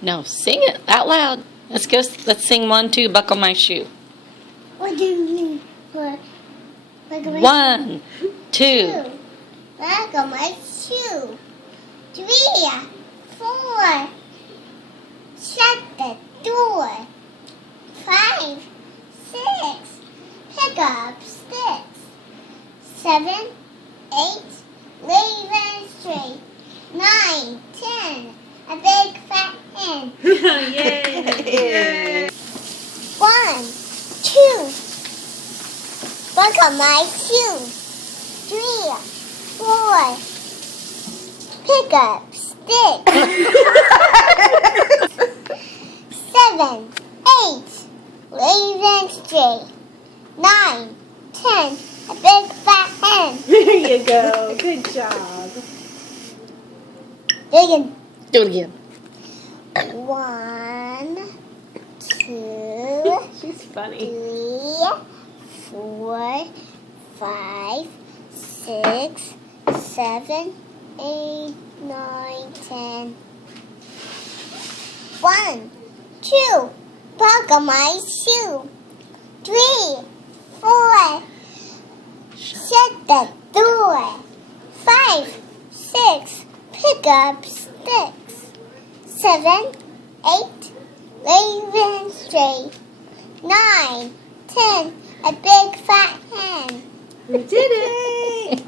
No, sing it out loud. Let's go. Let's sing 1, 2, buckle my shoe. What do you mean? What? Buckle my 1, 2. shoe. Buckle my shoe. 3, 4. Shut the door. 5, 6. Pick up sticks. 7, 8. Leave and straight. 9, 10. A big fat hen. Yay! 1, 2. Buckle my shoe. 3, 4. Pick up sticks. 7, 8. Leave and straight. 9, 10. A big fat hen. There you go. Good job. Big Do it again. 1, 2. She's funny. 3, 4, 5, 6, 7, 8, 9, 10. 1, 2. Buckle my shoe. 3, 4. Shut the door. 5, 6. Pick up sticks. 7, 8. Leave and straight. 9, 10. A big fat hen. We did it!